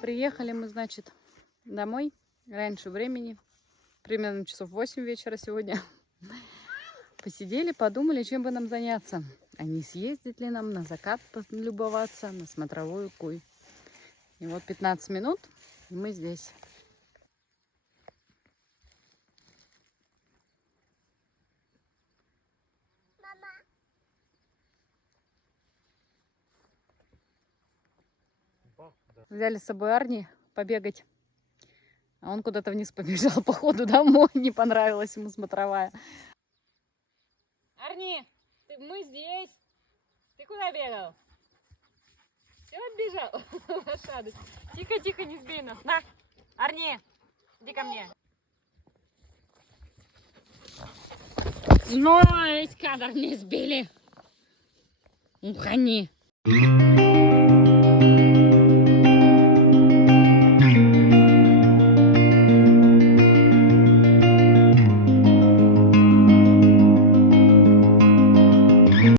Приехали мы, значит, домой раньше времени. Примерно часов 8 вечера сегодня. Посидели, подумали, чем бы нам заняться. А не съездить ли нам на закат полюбоваться, на смотровую Куй. И вот 15 минут, и мы здесь. Взяли с собой Арни побегать. А он куда-то вниз побежал, походу, домой. Не понравилась ему смотровая. Арни, мы здесь. Ты куда бегал? Все, отбежал? Лошадочка. Тихо, тихо, не сбей нас. На, Арни, иди ко мне. Ну, эскадр не сбили. Ухани.